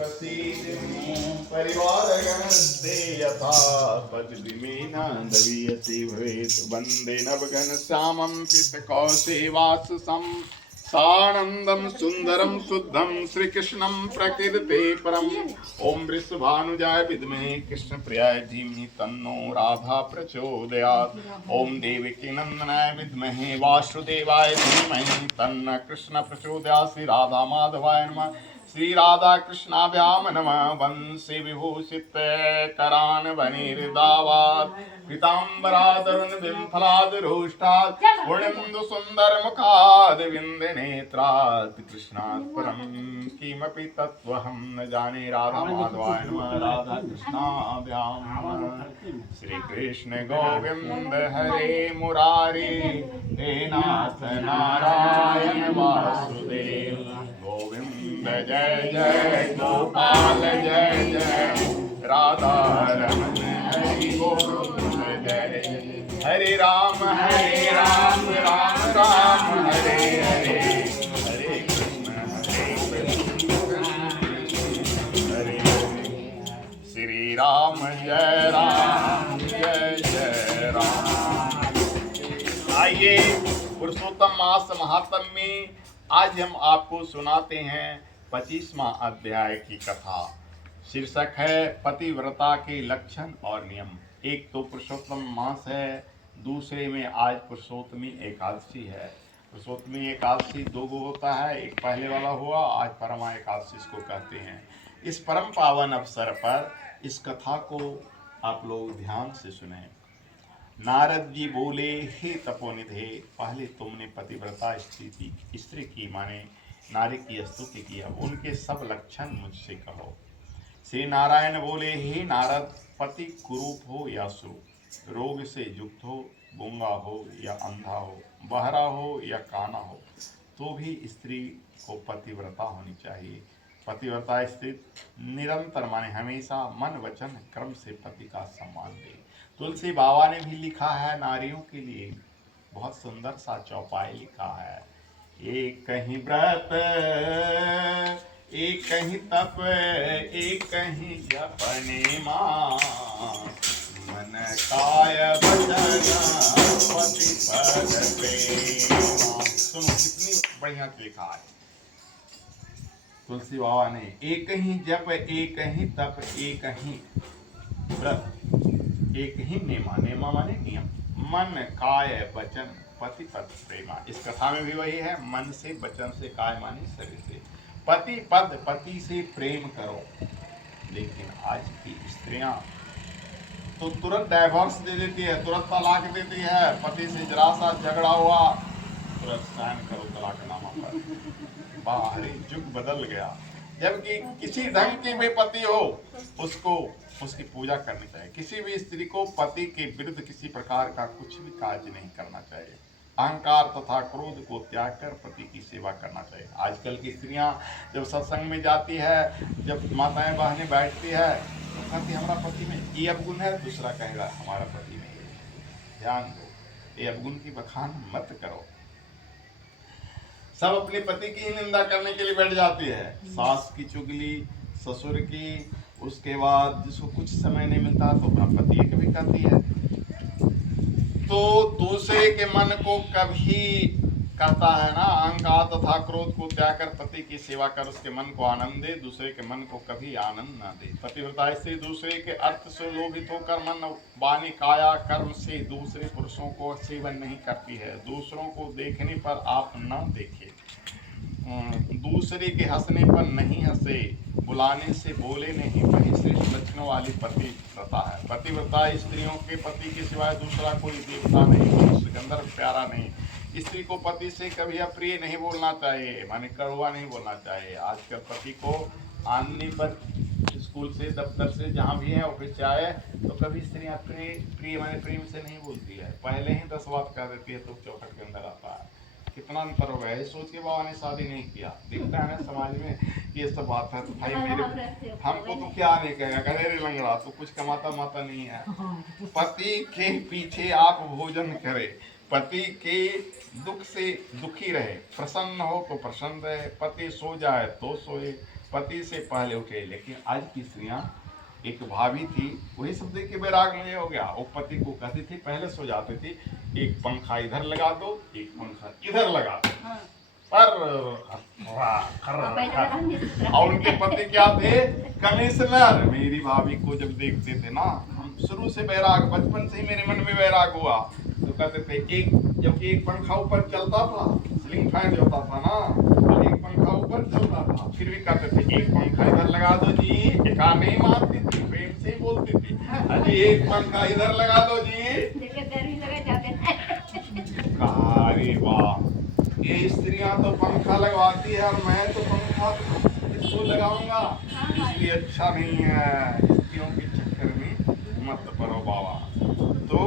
प्रसीद परिवारगण ते यथा पद्मिना दवीयसी भवेत् वन्दे नवघन श्यामं पितकौसेवाससं सानंदम सुंदरम शुद्धम श्री कृष्णम प्रकृते परम ओम वृषभानुजाय विद्महे कृष्ण प्रियाय धीमहि तन्नो राधा प्रचोदयात् ओम देवकी नंदनाय विद्महे वासुदेवाय धीमहि तन्न कृष्ण प्रचोदयात् श्री राधा माधवाय नमः श्री राधा कृष्णाभ्याम नमः वंशे विभूषित करान वनिर्दावात् पीताम्बरादरुण बिंफलादरोष्टात् पूर्णिन्दु सुंदर मुखाद विंद नेत्रात् कृष्णात् परम किमपि तत्त्वहं न जाने राधा माधवाय नमः राधा कृष्णाभ्याम नमः श्री कृष्ण गोविंद हरे मुरारी हे नाथ नारायण वासुदेव गोविंद जय जय गोपाल जय जय राधा रमण हरि गोविंद जय हरे राम राम राम हरे हरे हरे कृष्ण हरे श्री राम जय राम। आइए पुरुषोत्तम मास महात्म्य में आज हम आपको सुनाते हैं 25वां अध्याय की कथा। शीर्षक है पतिव्रता के लक्षण और नियम। एक तो पुरुषोत्तम मास है, दूसरे में आज पुरुषोत्तमी एकादशी है। पुरुषोत्तमी एकादशी दो गो होता है, एक पहले वाला हुआ, आज परमा एकादशी इसको कहते हैं। इस परम पावन अवसर पर इस कथा को आप लोग ध्यान से सुने। नारद जी बोले, हे तपोनिधे, पहले तुमने पतिव्रता स्त्री की माने नारी की स्तुति की, अब उनके सब लक्षण मुझसे कहो। श्री नारायण बोले, हे नारद, पति कुरूप हो या सुरूप, रोग से युक्त हो, गूंगा हो या अंधा हो, बहरा हो या काना हो, तो भी स्त्री को पतिव्रता होनी चाहिए। पतिव्रता स्त्री निरंतर माने हमेशा मन वचन क्रम से पति का सम्मान दे। तुलसी बाबा ने भी लिखा है नारियों के लिए, बहुत सुंदर सा चौपाई लिखा है। एक कहीं व्रत एक कहीं तप एक कहीं जपने मां, मन काय वचन पति पद प्रेमा। सुनो कितनी बढ़िया लिखा है तुलसी बाबा ने। एक ही जप एक ही तप एक ही व्रत एक ही नेमा, नेमा माने नियम, मन काय वचन पति पद प्रेमा। इस कथा में भी वही है, मन से वचन से, काय माने शरीर से, पति पद पति से प्रेम करो। लेकिन आज की स्त्रियां तो तुरंत डाइवोर्स दे देती है, तुरंत तलाक देती है। पति से जरा सा झगड़ा हुआ तुरंत साइन करो तलाकनामा पर। बाहरी युग बदल गया। जबकि किसी ढंग की भी पति हो उसको उसकी पूजा करनी चाहिए। किसी भी स्त्री को पति के विरुद्ध किसी प्रकार का कुछ भी कार्य नहीं करना चाहिए। अहंकार तथा क्रोध को त्याग कर पति की सेवा करना चाहिए। आजकल की स्त्रियां जब सत्संग में जाती है, जब माताएं बहनें बैठती है तो कहती हमारा पति में ये अवगुण है, दूसरा कहेगा हमारा पति में ये। ध्यान दो, ये अवगुण की बखान मत करो। सब अपने पति की ही निंदा करने के लिए बैठ जाती है। सास की चुगली, ससुर की, उसके बाद जिसको कुछ समय नहीं मिलता तो अपना पति कभी कहती है। तो दूसरे के मन को कभी कहता है ना, अहंकार तथा क्रोध को त्याग कर पति की सेवा कर, उसके मन को आनंद दे, दूसरे के मन को कभी आनंद न दे। पतिव्रता स्त्री दूसरे के अर्थ से लोभित होकर मन वाणी काया कर्म से दूसरे पुरुषों को सेवन नहीं करती है। दूसरों को देखने पर आप न देखें, दूसरे के हंसने पर नहीं हंसे, बुलाने से बोले नहीं, वही श्रेष्ठ लक्षणों वाली पतिव्रता है। पतिव्रता स्त्रियों के पति के सिवाय दूसरा कोई देवता नहीं, कोई सिकंदर प्यारा नहीं। स्त्री को पति से कभी अप्रिय नहीं बोलना चाहिए, माने कड़वा नहीं बोलना चाहिए। आजकल पति को आने पर स्कूल से, दफ्तर से, जहाँ भी है, ऑफिस से आए तो कभी स्त्रियाँ प्रिय माने प्रेम से नहीं बोलती है, पहले ही 10 बात कह देती है तो चौखट के अंदर आता है। कितना अंतर हो गया है। सोच के बाबा ने शादी नहीं किया, दिखता है ना समाज में ये सब बात है। तो भाई मेरे हमको तो क्या नहीं कहेगा, गधेरे लंगड़ा तो कुछ कमाता माता नहीं है। पति के पीछे आप भोजन करें, पति के दुख से दुखी रहे, प्रसन्न हो तो प्रसन्न रहे। पति सो जाए तो सोए, पति से पहले उठे। लेकिन आज की स्त्रियां, एक भाभी थी, वही सब देख के बैराग नहीं हो गया। वो पति को कहती थी, पहले सो जाती थी, एक पंखा इधर लगा दो, एक पंखा इधर लगा दो, पर और उनके पति क्या थे, कमिश्नर। मेरी भाभी को जब देखते थे ना, हम शुरू से बैराग, बचपन से ही मेरे मन में बैराग हुआ, तो कहते थे जब एक पंखा ऊपर चलता था, सीलिंग फैन जो होता था ना, एक पंखा ऊपर चलता था, फिर भी कहते थे एक पंखा इधर लगा दो जी। एका नहीं मारती थी, प्रेम से ही बोलती थी, अजी एक पंखा इधर लगा दो जी। अरे वाह, ये स्त्रियां तो पंखा लगवाती है, और मैं तो पंखा इसको लगाऊंगा, इसलिए अच्छा नहीं है। स्त्रियों के चक्कर में मत पड़ो बाबा। तो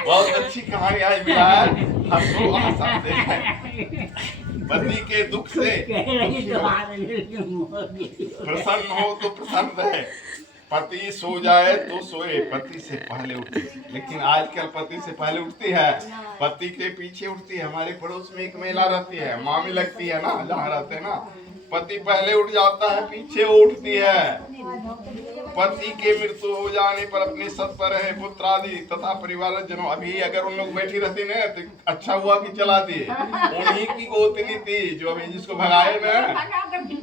बहुत अच्छी कहानी आज मिला है, हंसो हंसा पति के दुख से प्रसन्न हो तो प्रसन्न रहे, पति सो जाए तो सोए, पति से पहले उठे। लेकिन आजकल पति से पहले उठती है, पति के पीछे उठती है। हमारे पड़ोस में एक महिला रहती है, मामी लगती है ना, जहाँ रहते हैं ना, पति पहले उठ जाता है, पीछे उठती है। पति के मृत्यु हो जाने पर अपने सत पर है पुत्र आदि तथा परिवार जनों, अभी अगर उन लोग बैठी रहती ना तो अच्छा हुआ कि चला दिए। उन्हीं की गोतनी थी जो अभी जिसको भगाए ना,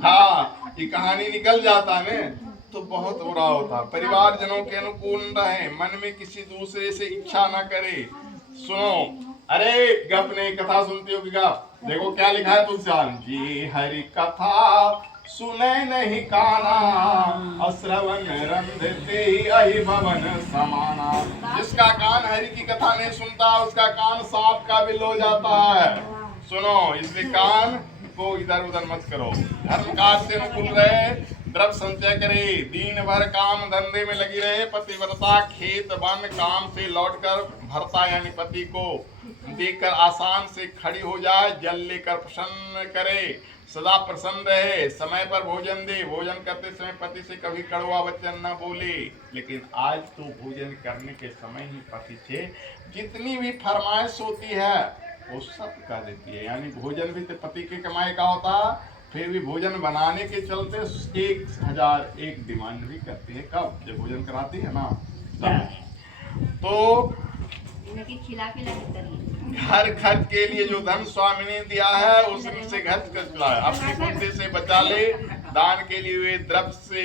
हाँ, ये कहानी निकल जाता ने तो बहुत बुरा होता। परिवार जनों के अनुकूल रहे, मन में किसी दूसरे से इच्छा न करे। सुनो, अरे गप नहीं, कथा सुनती होगी क्या? देखो क्या लिखा है तुलसीदास जी, हरि कथा सुने नहीं काना, अश्रवण रंधते अहि भवन समाना। जिसका कान हरि की कथा नहीं सुनता, उसका कान सांप का बिल हो जाता है। सुनो, इसलिए कान को इधर उधर मत करो, धर्म कार्य से अनुकूल रहे, द्रव्य संचय करे, दिन भर काम धंधे में लगी रहे। पतिव्रता खेत वन काम से लौटकर भर्ता यानी पति को देखकर आसान से खड़ी हो जाए, जल लेकर प्रसन्न करे, सदा प्रसन्न रहे, समय पर भोजन दे, भोजन करते समय पति से कभी कड़वा वचन न बोले। लेकिन आज तो भोजन करने के समय ही पति से जितनी भी फरमाइश होती है वो सब कर देती है। यानी भोजन भी तो पति के कमाई का होता, फिर भी भोजन बनाने के चलते 1001 डिमांड भी करती है। कब? जब भोजन कराती है ना, तो घर खर्च के लिए जो धन स्वामी ने दिया है उससे घर चला, अपने कुत्ते से बचा ले। दान के लिए वे द्रव्य से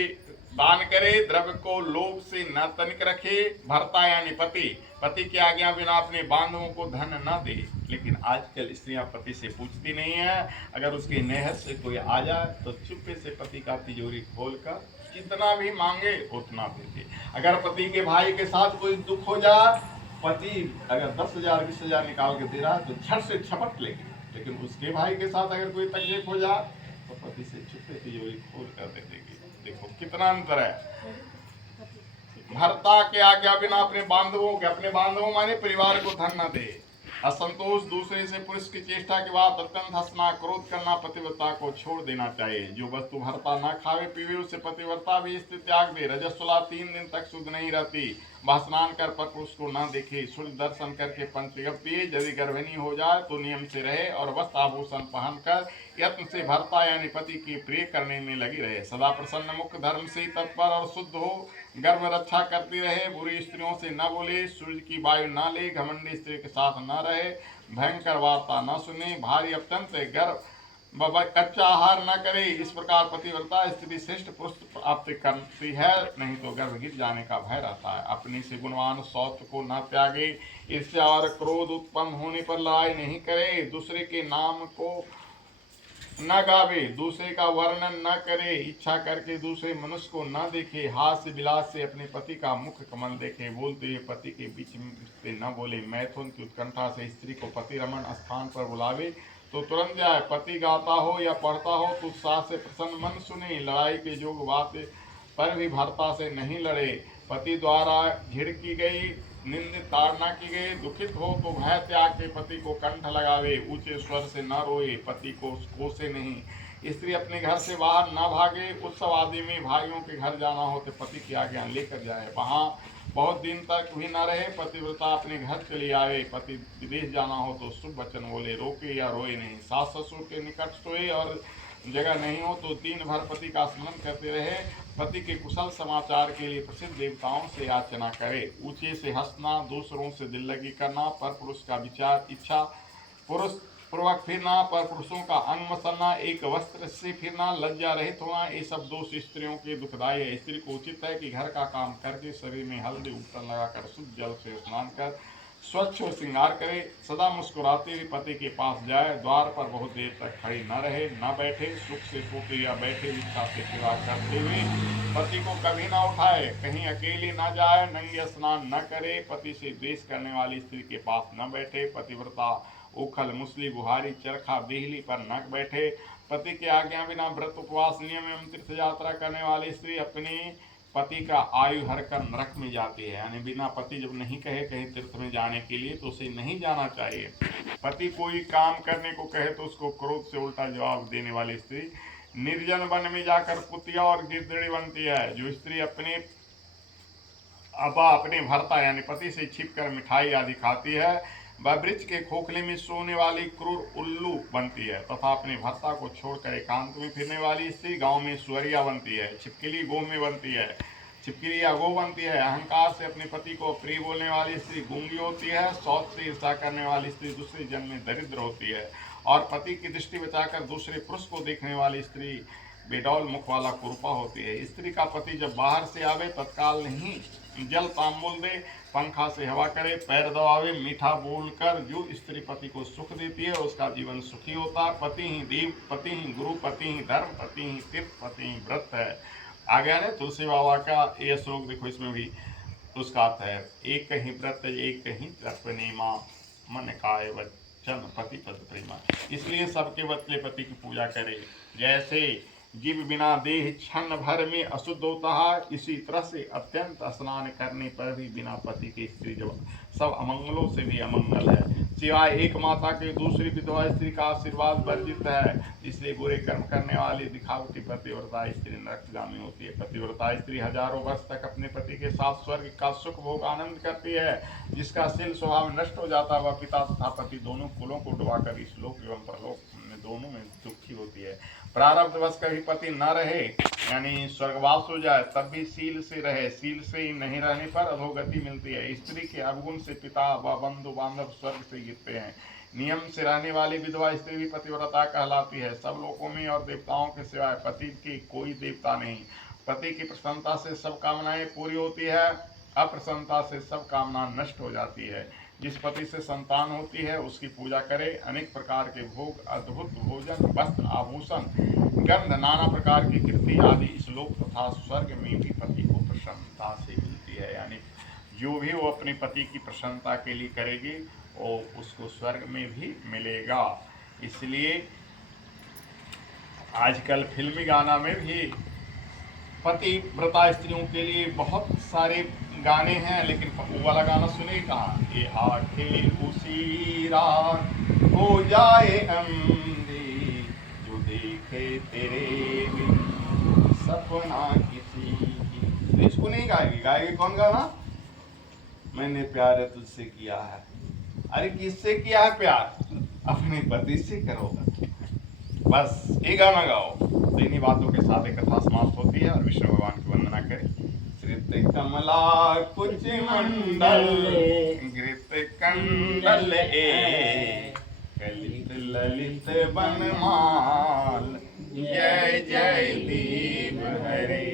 दान करे, द्रव्य को लोभ से न तनिक रखे। भर्ता यानी पति, पति की आज्ञा बिना अपने बांधवों को धन न दे। लेकिन आजकल स्त्रियां पति से पूछती नहीं है, अगर उसके नेहर से कोई आ जाए तो चुप्पे से पति का तिजोरी खोलकर जितना भी मांगे उतना दे। अगर पति के भाई के साथ कोई दुख हो जाए, पति अगर 10,000 20,000 निकाल के दे रहा है तो झट से झपट लेगी। लेकिन उसके भाई के साथ अगर कोई तकलीफ हो जाए तो पति से चुप्पे तिजोरी खोल कर दे देगी। देखो कितना अंतर है। भर्ता के आज्ञा बिना अपने बांधवों माने परिवार को धन न दे। असंतोष, दूसरे से पुरुष की चेष्टा के बाद अत्यंत हंसना, क्रोध करना, पतिव्रता को छोड़ देना चाहिए। जो वस्तु भर्ता न खावे पीवे उससे पतिव्रता भी स्थिति त्याग दे। रजस्वला 3 दिन तक शुद्ध नहीं रहती। वह स्नान कर पर पुरुष को न देखे, सूर्य दर्शन करके पंचगव्य पिए। यदि गर्भिणी हो जाए तो नियम से रहे और वस्त्र आभूषण पहन कर यत्न से भर्ता यानी पति की प्रिय करने में लगी रहे। सदा प्रसन्न मुख, धर्म से तत्पर और शुद्ध हो, गर्भ रक्षा करती रहे, बुरी स्त्रियों से न बोले, सूर्य की वायु न ले, घमंडी स्त्री के साथ न रहे, भयंकर वार्ता न सुने, भारी अत्यंत गर्भ कच्चा आहार न करे। इस प्रकार पतिव्रता स्त्री श्रेष्ठ पुरुष प्राप्त करती है, नहीं तो गर्भ गिर जाने का भय रहता है। अपने से गुणवान सौत्र को न त्यागे, ईर्ष्या और क्रोध उत्पन्न होने पर लड़ाई नहीं करे, दूसरे के नाम को न गावे, दूसरे का वर्णन न करे, इच्छा करके दूसरे मनुष्य को न देखे, हास्य विलास से अपने पति का मुख कमल देखे, बोलते हुए पति के बीच में न बोले। मैथुन की उत्कंठा से स्त्री को पति रमन स्थान पर बुलावे तो तुरंत जाए। पति गाता हो या पढ़ता हो तो उत्साह से प्रसन्न मन सुने। लड़ाई के जोग बात पर भी भर्ता से नहीं लड़े। पति द्वारा झिड़की गई, निंदित ताड़ना की गई, दुखित हो तो भय त्याग के पति को कंठ लगावे। ऊंचे स्वर से न रोए, पति को कोसे नहीं। स्त्री अपने घर से बाहर न भागे। उत्सव आदि में भाइयों के घर जाना हो तो पति की आज्ञा लेकर जाए। वहाँ बहुत दिन तक भी न रहे, पतिव्रता अपने घर चली आवे, पति विदेश जाना हो तो शुभ वचन बोले, रोके या रोए नहीं, सास ससुर के निकट सोए और जगह नहीं हो तो दिन भर पति का स्मरण करते रहे, पति के कुशल समाचार के लिए प्रसिद्ध देवताओं से याचना करे, ऊंचे से हंसना, दूसरों से दिल लगी करना, पर पुरुष का विचार इच्छा पुरुष पूर्वक फिरना, पर पुरुषों का अंग मसलना, एक वस्त्र से फिरना, लज्जा रहित होना, ये सब दोष स्त्रियों के दुखदायी है। स्त्री को उचित है कि घर का काम करके शरीर में हल्दी उपटन लगाकर शुद्ध जल से स्नान कर स्वच्छ और श्रृंगार करे, सदा मुस्कुराते हुए पति के पास जाए, द्वार पर बहुत देर तक खड़ी न रहे, न बैठे, सुख से सोते या बैठे विच्छा से सेवा करते हुए पति को कभी न उठाए, कहीं अकेले न जाए, नंगे स्नान न करे, पति से द्वेष करने वाली स्त्री के पास न बैठे, पतिव्रता उखल मुसली बुहारी चरखा बिहली पर न बैठे, पति के आज्ञा बिना व्रत उपवास नियम एवं तीर्थ यात्रा करने वाली स्त्री अपनी पति का आयु हर कर नरक में जाती है। यानी बिना पति जब नहीं कहे कहीं तीर्थ में जाने के लिए तो उसे नहीं जाना चाहिए। पति कोई काम करने को कहे तो उसको क्रोध से उल्टा जवाब देने वाली स्त्री निर्जन वन में जाकर कुतिया और गिरदड़ी बनती है। जो स्त्री अपने भर्ता यानी पति से छिपकर मिठाई आदि खाती है वह वृक्ष के खोखले में सोने वाली क्रूर उल्लू बनती है, तथा अपने भर्ता को छोड़कर एकांत में फिरने वाली स्त्री गांव में सुअरिया बनती है, छिपकली गो में बनती है, छिपकली या गो बनती है। अहंकार से अपने पति को प्रिय बोलने वाली स्त्री गूंगी होती है, शौच से ईर्षा करने वाली स्त्री दूसरे जन्म में दरिद्र होती है, और पति की दृष्टि बचाकर दूसरे पुरुष को देखने वाली स्त्री बेडौल मुख वाला कुरूपा होती है। स्त्री का पति जब बाहर से आवे तत्काल नहीं जल तांबूल दे, पंखा से हवा करे, पैर दबावे, मीठा बोलकर जो स्त्री पति को सुख देती है उसका जीवन सुखी होता है। पति ही देव, पति ही गुरु, पति ही धर्म, पति ही तीर्थ, पति ही व्रत है। आगे ने तुलसी बाबा का ये श्लोक देखो, इसमें भी उसका अर्थ है, एक ही व्रत एक ही तर्पणीमा मन काय वचन पति पद प्रेमा। इसलिए सबके बदले पति की पूजा करे। जैसे जीव बिना देह क्षण भर में अशुद्ध होता है, इसी तरह से अत्यंत स्नान करने पर भी बिना पति के स्त्री सब अमंगलों से भी अमंगल है। सिवाय एक माता के दूसरी विधवा स्त्री का आशीर्वाद वर्जित है। इसलिए बुरे कर्म करने वाली दिखावटी पतिव्रता स्त्री नरकगामी होती है। पतिव्रता स्त्री हजारों वर्ष तक अपने पति के साथ स्वर्ग का सुख भोग आनंद करती है। जिसका शील स्वभाव नष्ट हो जाता है वह पिता तथा पति दोनों कुलों को डुबाकर इस लोक एवं परलोक में दोनों में दुखी होती है। प्रारब्धवश कभी पति न रहे यानी स्वर्गवास हो जाए तब भी शील से रहे, शील से ही नहीं रहने पर अधोगति मिलती है। स्त्री के अवगुण से पिता व बंधु बांधव स्वर्ग से गिरते हैं। नियम से रहने वाली विधवा स्त्री भी पतिव्रता कहलाती है। सब लोगों में और देवताओं के सिवाय पति की कोई देवता नहीं। पति की प्रसन्नता से सब कामनाएं पूरी होती है, अप्रसन्नता से सब कामना नष्ट हो जाती है। जिस पति से संतान होती है उसकी पूजा करे। अनेक प्रकार के भोग, अद्भुत भोजन, वस्त्र, आभूषण, गंध, नाना प्रकार की कीर्ति आदि इस लोक तथा स्वर्ग में भी पति को प्रसन्नता से मिलती है। यानी जो भी वो अपने पति की प्रसन्नता के लिए करेगी वो उसको स्वर्ग में भी मिलेगा। इसलिए आजकल फिल्मी गाना में भी पतिव्रता स्त्रियों के लिए बहुत सारे गाने हैं, लेकिन वो वाला गाना सुने कहाँ, ये आंखें उसी रात हो जाए अंधी जो देखे तेरे बिन सपना किसी की। तो इसको नहीं गाएगी। गाएगी कौन गाना, मैंने प्यार तुझसे किया है। अरे किससे किया है प्यार, अपने पति से करो, बस ये गाना गाओ। तो इन्हीं बातों के साथ एक कथा समाप्त होती है और विष्णु भगवान की वंदना करें। श्रित कमला कुच मंडल घृत कंडल कलित ललित बनमाल जय जय देव हरे।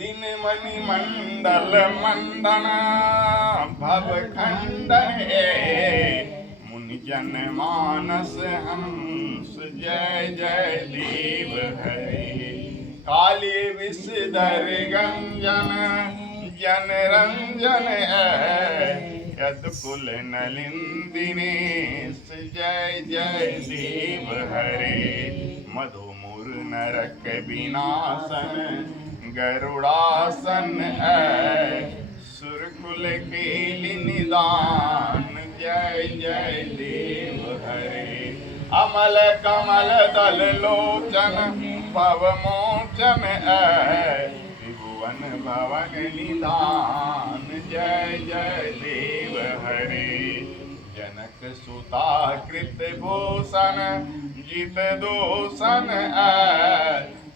दिन मणि मंडल मंदना भव खंडन मुनि जन मानस हंस जय जय देव हरे। काली विषधर गंजन जन रंजन यद कुल नलिंदिनेश जय जय देव हरे। मधुमुर नरक विनाशन गरुड़ासन सुरकुल केलि निदान जय जय देव हरे। अमल कमल दल लोचन भव मोचन त्रिभुवन वन भवन निधान, जय जय देव हरे। जनक सुता कृत भूषण, जित दूषण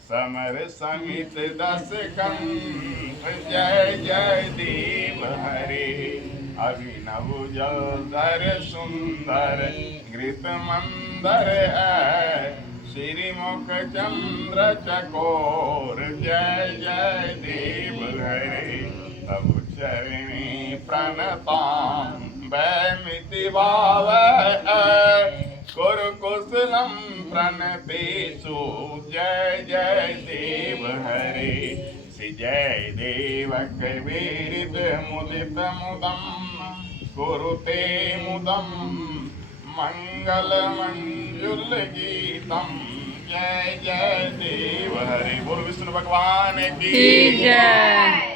समर समित दस कंठ, जय जय देव हरे। अभिनव जलधर सुंदर घृत मंदर श्रीमुख चंद्र चकोर, जय जय देव हरे। तब चरणी प्रणताम बैमिति भाव, कुरुकुशलम प्रणतेषु, जय जय देव हरे। श्री जय देव कबीरित मुदित मुदम, कुरुते मुदम मंगल मंजुल गीतम, जय जय देव हरे। बोल विष्णु भगवान की जय।